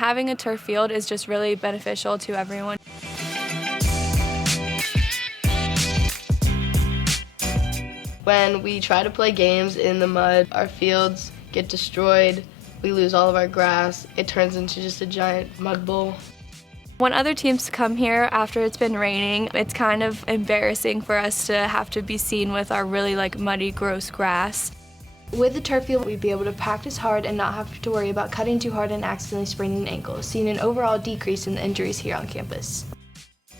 Having a turf field is just really beneficial to everyone. When we try to play games in the mud, our fields get destroyed, we lose all of our grass, it turns into just a giant mud bowl. When other teams come here after it's been raining, it's kind of embarrassing for us to have to be seen with our really muddy, gross grass. With the turf field, we'd be able to practice hard and not have to worry about cutting too hard and accidentally spraining ankles, seeing an overall decrease in the injuries here on campus.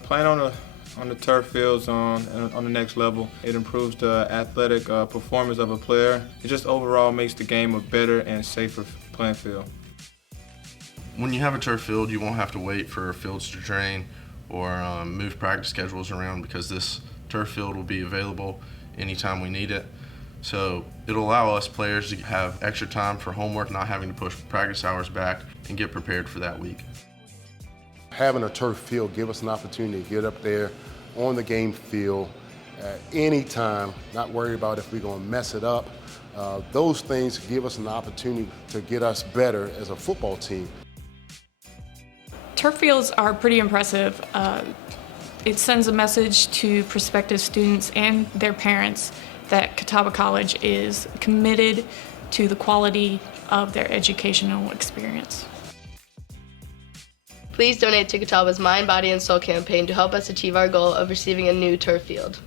Playing on the turf fields on the next level, it improves the athletic performance of a player. It just overall makes the game a better and safer playing field. When you have a turf field, you won't have to wait for fields to drain or move practice schedules around, because this turf field will be available anytime we need it. So it'll allow us players to have extra time for homework, not having to push practice hours back, and get prepared for that week. Having a turf field give us an opportunity to get up there on the game field at any time, not worry about if we're going to mess it up. Those things give us an opportunity to get us better as a football team. Turf fields are pretty impressive. It sends a message to prospective students and their parents that Catawba College is committed to the quality of their educational experience. Please donate to Catawba's Mind, Body, and Soul campaign to help us achieve our goal of receiving a new turf field.